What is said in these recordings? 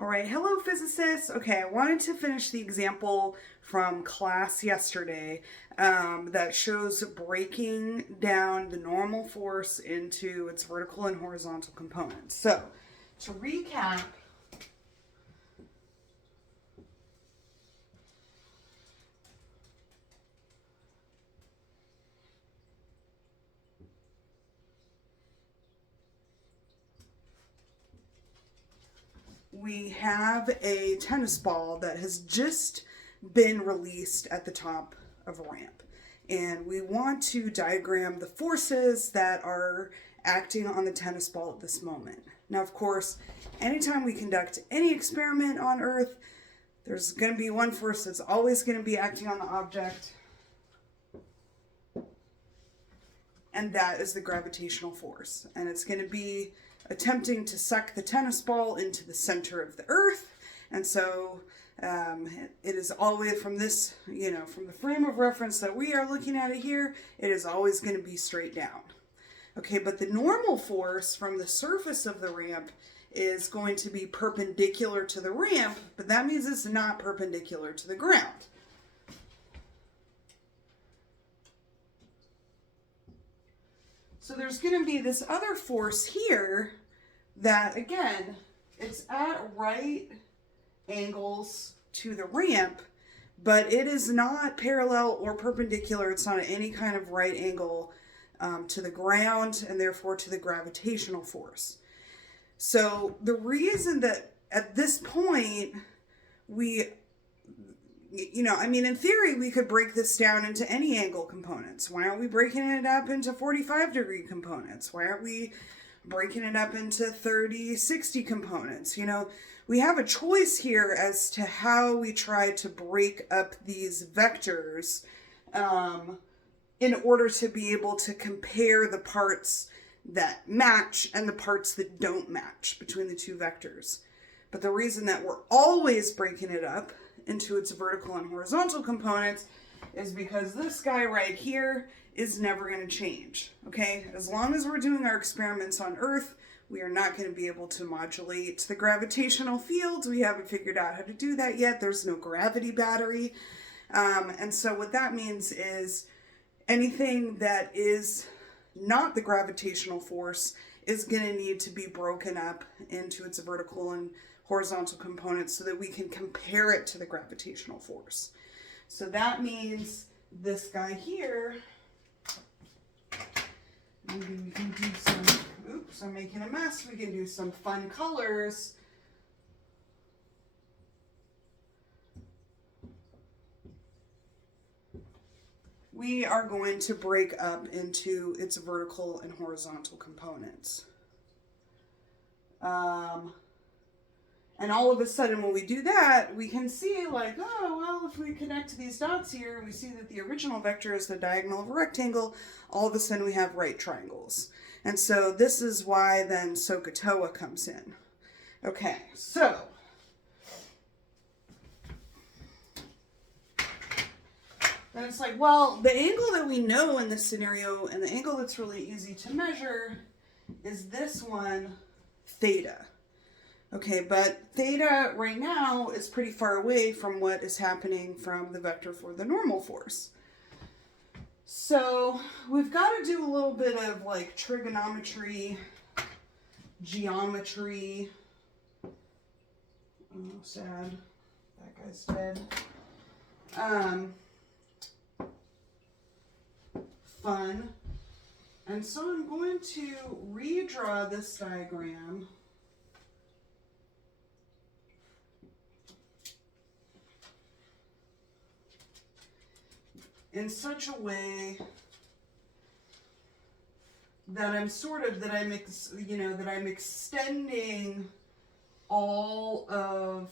All right, hello physicists. Okay, I wanted to finish the example from class yesterday that shows breaking down the normal force into its vertical and horizontal components. So, to recap, we have a tennis ball that has just been released at the top of a ramp. And we want to diagram the forces that are acting on the tennis ball at this moment. Now, of course, anytime we conduct any experiment on Earth, there's going to be one force that's always going to be acting on the object, and that is the gravitational force. And it's going to be attempting to suck the tennis ball into the center of the Earth. And so it is always from this, from the frame of reference that we are looking at it here, it is always going to be straight down. Okay, but the normal force from the surface of the ramp is going to be perpendicular to the ramp, but that means it's not perpendicular to the ground. So there's going to be this other force here that, again, it's at right angles to the ramp, but it is not parallel or perpendicular. It's not at any kind of right angle to the ground and therefore to the gravitational force. So the reason that at this point in theory, we could break this down into any angle components. Why aren't we breaking it up into 45-degree components? Why aren't we breaking it up into 30, 60 components? We have a choice here as to how we try to break up these vectors in order to be able to compare the parts that match and the parts that don't match between the two vectors. But the reason that we're always breaking it up into its vertical and horizontal components is because this guy right here is never going to change. Okay, as long as we're doing our experiments on Earth, we are not going to be able to modulate the gravitational field. We haven't figured out how to do that yet. There's no gravity battery. And so what that means is anything that is not the gravitational force is going to need to be broken up into its vertical and horizontal components so that we can compare it to the gravitational force. So that means this guy here, maybe we can do some, oops, I'm making a mess. We can do some fun colors. We are going to break up into its vertical and horizontal components. And all of a sudden when we do that, we can see if we connect these dots here, we see that the original vector is the diagonal of a rectangle. All of a sudden we have right triangles. And so this is why then SOHCAHTOA comes in. Okay, so then it's the angle that we know in this scenario and the angle that's really easy to measure is this one, theta. Okay, but theta right now is pretty far away from what is happening from the vector for the normal force. So we've got to do a little bit of trigonometry, geometry. Oh, sad. That guy's dead. Fun. And so I'm going to redraw this diagram in such a way that I'm extending all of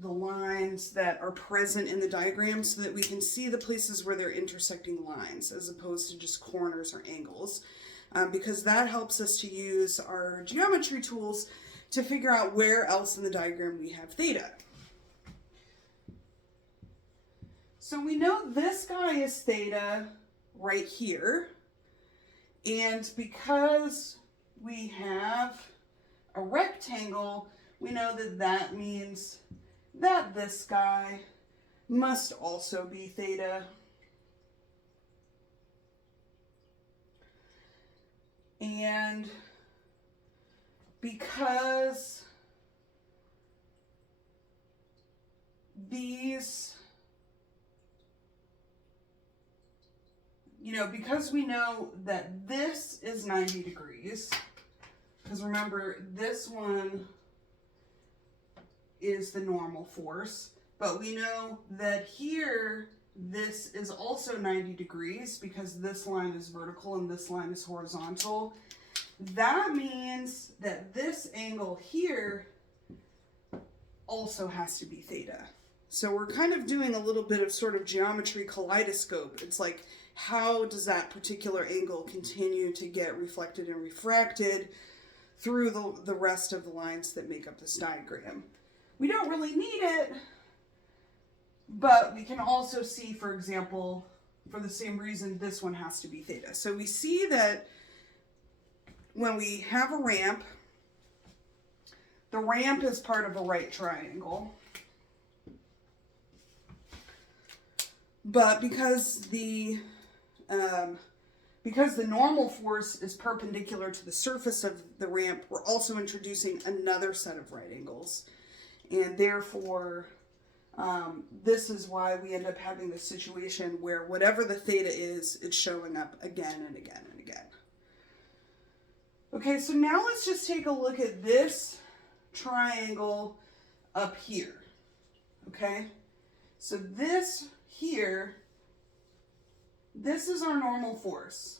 the lines that are present in the diagram so that we can see the places where they're intersecting lines as opposed to just corners or angles, because that helps us to use our geometry tools to figure out where else in the diagram we have theta. So we know this guy is theta right here, and because we have a rectangle, we know that that means that this guy must also be theta. And because these, because we know that this is 90 degrees, because remember, this one is the normal force, but we know that here, this is also 90 degrees because this line is vertical and this line is horizontal. That means that this angle here also has to be theta. So we're kind of doing a little bit of sort of geometry kaleidoscope. It's like, how does that particular angle continue to get reflected and refracted through the rest of the lines that make up this diagram? We don't really need it, but we can also see, for example, for the same reason, this one has to be theta. So we see that when we have a ramp, the ramp is part of a right triangle. But because the normal force is perpendicular to the surface of the ramp, we're also introducing another set of right angles. And therefore, this is why we end up having this situation where whatever the theta is, it's showing up again and again and again. Okay, so now let's just take a look at this triangle up here. Okay, so this here, this is our normal force.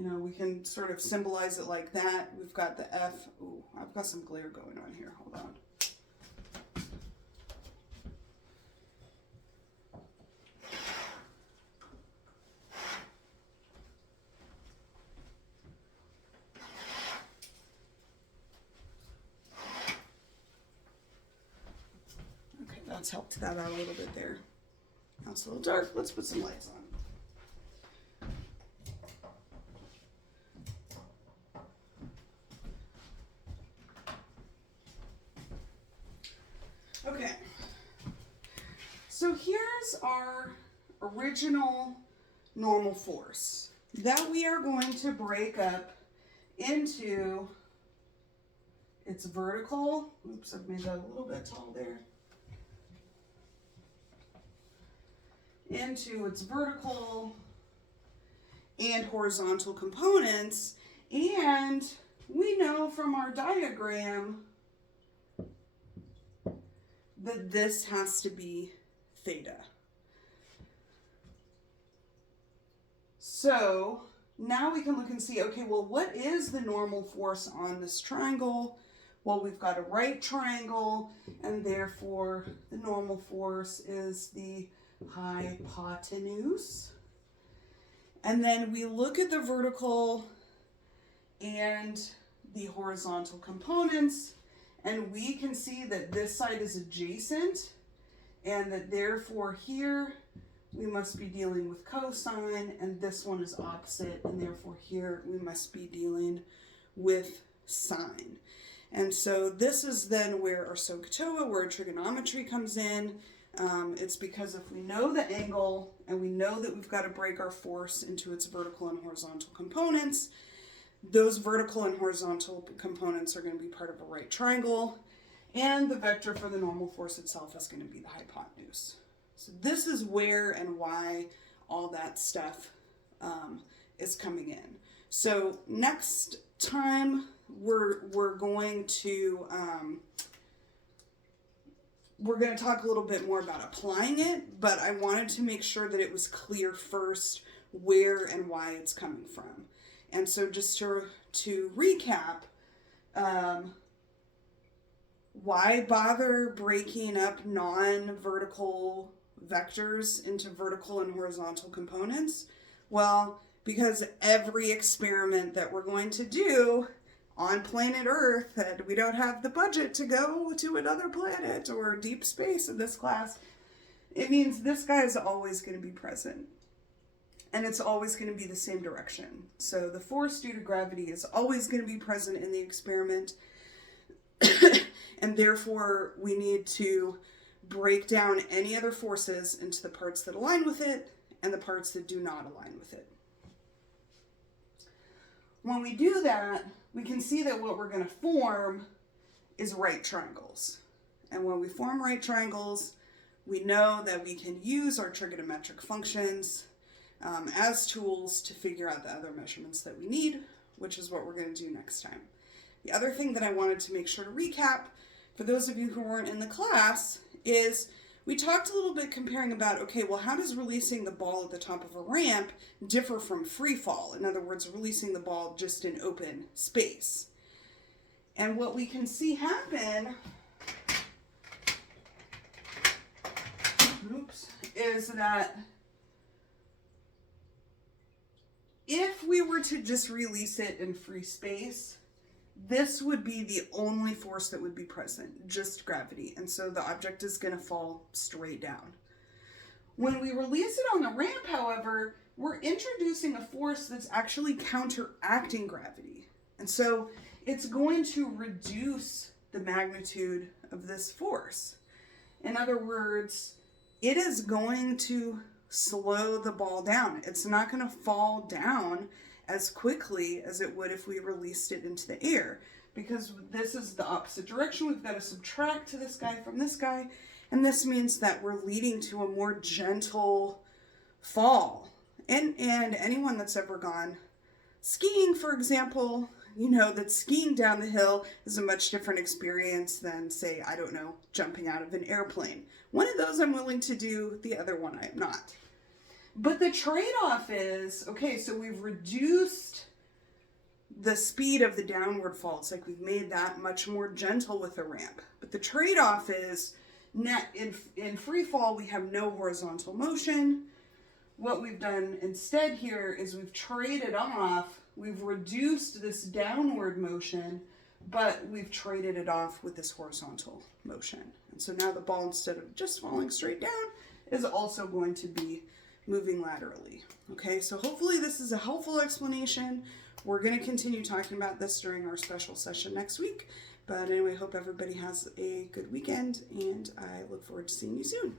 We can sort of symbolize it like that. We've got the F. Ooh, I've got some glare going on here. Hold on. Okay, that's helped that out a little bit there. Now it's a little dark. Let's put some lights on. Okay, so here's our original normal force that we are going to break up into its vertical. Oops, I've made that a little bit tall there. Into its vertical and horizontal components. And we know from our diagram that this has to be theta. So now we can look and see, okay, well, what is the normal force on this triangle? Well, we've got a right triangle, and therefore the normal force is the hypotenuse. And then we look at the vertical and the horizontal components, and we can see that this side is adjacent, and that therefore here we must be dealing with cosine, and this one is opposite, and therefore here we must be dealing with sine. And so this is then where our SOHCAHTOA, where trigonometry comes in. It's because if we know the angle and we know that we've got to break our force into its vertical and horizontal components, those vertical and horizontal components are going to be part of a right triangle, and the vector for the normal force itself is going to be the hypotenuse. So this is where and why all that stuff is coming in. So next time we're going to talk a little bit more about applying it, but I wanted to make sure that it was clear first where and why it's coming from. And so just to recap, why bother breaking up non-vertical vectors into vertical and horizontal components? Well, because every experiment that we're going to do on planet Earth, and we don't have the budget to go to another planet or deep space in this class, it means this guy is always going to be present. and it's always going to be the same direction. So the force due to gravity is always going to be present in the experiment, and therefore we need to break down any other forces into the parts that align with it and the parts that do not align with it. When we do that, we can see that what we're going to form is right triangles. And when we form right triangles, we know that we can use our trigonometric functions as tools to figure out the other measurements that we need, which is what we're going to do next time. The other thing that I wanted to make sure to recap for those of you who weren't in the class is we talked a little bit comparing about, okay, well, how does releasing the ball at the top of a ramp differ from free fall? In other words, releasing the ball just in open space. And what we can see happen is that if we were to just release it in free space, this would be the only force that would be present, just gravity. And so the object is going to fall straight down. When we release it on the ramp, however, we're introducing a force that's actually counteracting gravity. And so it's going to reduce the magnitude of this force. In other words, it is going to slow the ball down. It's not going to fall down as quickly as it would if we released it into the air, because this is the opposite direction. We've got to subtract to this guy from this guy, and this means that we're leading to a more gentle fall. And anyone that's ever gone skiing, for example, you know that skiing down the hill is a much different experience than, say, I don't know, jumping out of an airplane. One of those I'm willing to do, the other one I am not. But the trade-off is, okay, so we've reduced the speed of the downward fall. It's like we've made that much more gentle with the ramp. But the trade-off is, in free fall, we have no horizontal motion. What we've done instead here is we've traded off, we've reduced this downward motion, but we've traded it off with this horizontal motion. And so now the ball, instead of just falling straight down, is also going to be moving laterally. Okay, so hopefully this is a helpful explanation. We're going to continue talking about this during our special session next week. But anyway, hope everybody has a good weekend, and I look forward to seeing you soon.